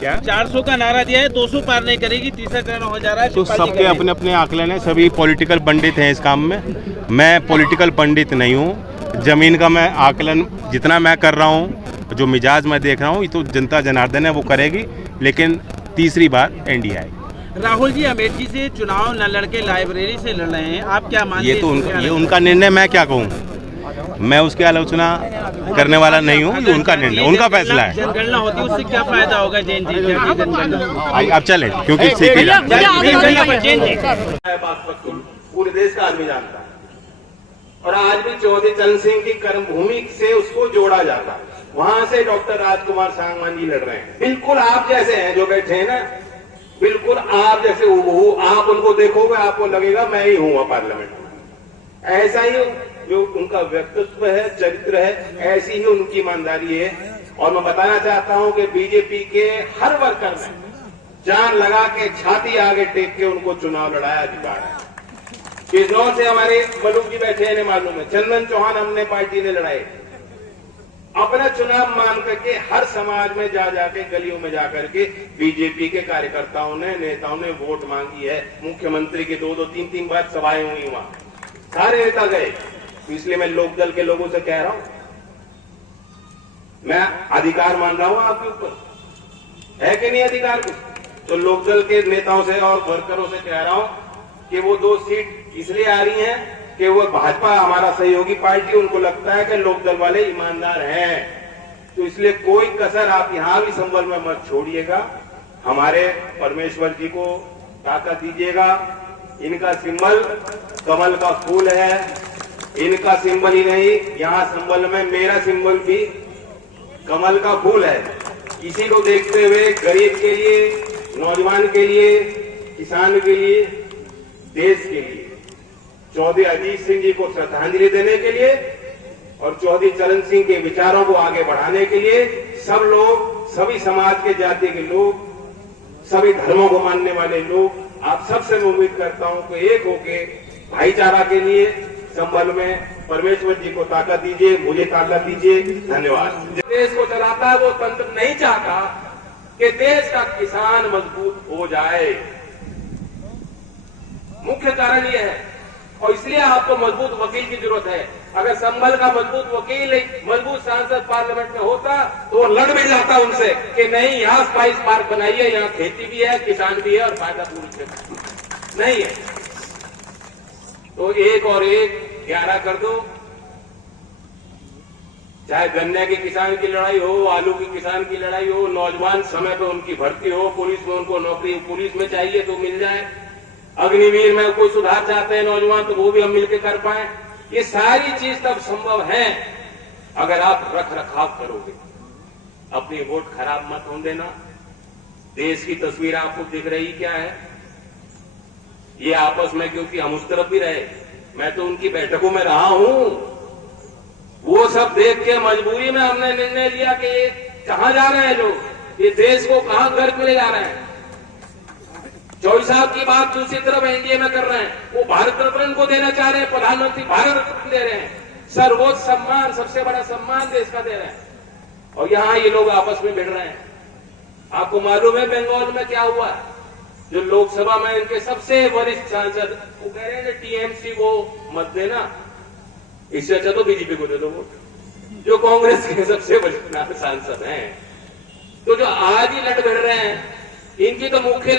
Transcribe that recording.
क्या 400 का नारा दिया है, 200 पार नहीं करेगी, तीसरा चरण हो जा रहा है। तो सबके अपने अपने आकलन है, सभी पॉलिटिकल पंडित हैं इस काम में। मैं पॉलिटिकल पंडित नहीं हूँ। जमीन का मैं आकलन जितना मैं कर रहा हूँ, जो मिजाज मैं देख रहा हूँ, ये तो जनता जनार्दन है, वो करेगी। लेकिन तीसरी बार एनडीए आएगी। राहुल जी अमेठी से चुनाव न लड़के लाइब्रेरी से लड़ रहे हैं, आप क्या मानते हैं? ये उनका निर्णय, मैं क्या कहूँ। मैं उसकी आलोचना करने वाला नहीं हूँ। ये उनका निर्णय, उनका फैसला है। जनगणना होती है उससे क्या फायदा होगा जैन जी? क्या जनगणना अब चले, क्योंकि पूरे देश का आदमी जानता है। और आज भी चौधरी चरण सिंह की कर्मभूमि से उसको जोड़ा जाता है। वहां से डॉक्टर राजकुमार सांगवान जी लड़ रहे हैं। बिल्कुल आप जैसे हैं जो बैठे हैं ना, बिल्कुल आप जैसे हूबहू। आप उनको देखोगे, आपको लगेगा मैं ही हूँ पार्लियामेंट में। ऐसा ही जो उनका व्यक्तित्व है, चरित्र है, ऐसी ही उनकी ईमानदारी है। और मैं बताना चाहता हूं कि बीजेपी के हर वर्कर ने जान लगा के, छाती आगे टेक के उनको चुनाव लड़ाया अधिकार है। बिजनौर से हमारे मलूक जी बैठे हैं, मालूम है। चंदन चौहान हमने पार्टी ने लड़ाए, अपना चुनाव मान करके हर समाज में जा जाके, गलियों में जाकर के बीजेपी के कार्यकर्ताओं ने, नेताओं ने वोट मांगी है। मुख्यमंत्री की 2-2, 3-3 बार सभाएं हुई वहां, सारे नेता गए। इसलिए मैं लोकदल के लोगों से कह रहा हूं, मैं अधिकार मान रहा हूं आपके ऊपर, है कि नहीं अधिकार कुछ? तो लोकदल के नेताओं से और वर्करों से कह रहा हूं कि वो 2 सीट इसलिए आ रही हैं कि वो भाजपा हमारा सहयोगी पार्टी, उनको लगता है कि लोकदल वाले ईमानदार हैं। तो इसलिए कोई कसर आप यहां भी संबल में मत छोड़िएगा। हमारे परमेश्वर जी को ताकत दीजिएगा। इनका सिंबल कमल का फूल है। इनका सिंबल ही नहीं, यहाँ संबल में मेरा सिंबल भी कमल का फूल है। इसी को देखते हुए गरीब के लिए, नौजवान के लिए, किसान के लिए, देश के लिए, चौधरी अजीत सिंह जी को श्रद्धांजलि देने के लिए और चौधरी चरण सिंह के विचारों को आगे बढ़ाने के लिए सब लोग, सभी समाज के, जाति के लोग, सभी धर्मों को मानने वाले लोग, आप सबसे मैं उम्मीद करता हूं कि एक होके भाईचारा के लिए संबल में परमेश्वर जी को ताकत दीजिए, मुझे ताकत दीजिए। धन्यवाद। देश को चलाता है वो तंत्र नहीं चाहता कि देश का किसान मजबूत हो जाए। मुख्य कारण यह है, और इसलिए आपको मजबूत वकील की जरूरत है। अगर संभल का मजबूत वकील, एक मजबूत सांसद पार्लियामेंट में होता तो वो लड़ भी जाता उनसे कि नहीं, यहाँ स्पाइस पार्क बनाइए, यहाँ खेती भी है, किसान भी है और फायदा पूरी क्षेत्र नहीं है। तो 1 और 1 11 कर दो। चाहे गन्ने के किसान की लड़ाई हो, आलू की किसान की लड़ाई हो, नौजवान समय पर उनकी भर्ती हो, पुलिस में उनको नौकरी, पुलिस में चाहिए तो मिल जाए, अग्निवीर में कोई सुधार चाहते हैं नौजवान तो वो भी हम मिलकर कर पाए। ये सारी चीज तब संभव है अगर आप रख रखाव करोगे। अपनी वोट खराब मत होने देना। देश की तस्वीर आपको दिख रही क्या है? ये आपस में, क्योंकि हम उस तरफ भी रहे, मैं तो उनकी बैठकों में रहा हूं, वो सब देख के मजबूरी में हमने निर्णय लिया कि ये कहां जा रहे हैं लोग, ये देश को कहां गर्क में ले जा रहे हैं। चौधरी साहब की बात दूसरी तरफ एनडीए में कर रहे हैं, वो भारत रत्न को देना चाह रहे हैं, प्रधानमंत्री भारत रत्न दे रहे हैं, सर्वोच्च सम्मान, सबसे बड़ा सम्मान देश का दे रहे हैं। और यहां ये लोग आपस में भिड़ रहे हैं। आपको मालूम है बंगाल में क्या हुआ? जो लोकसभा में इनके सबसे वरिष्ठ सांसद, वो कह रहे हैं टीएमसी को मत देना, इससे अच्छा तो बीजेपी को दे दो वोट, जो कांग्रेस के सबसे वरिष्ठ सांसद हैं। तो जो आज ही लड़ भिड़ रहे हैं, इनकी तो मुख्य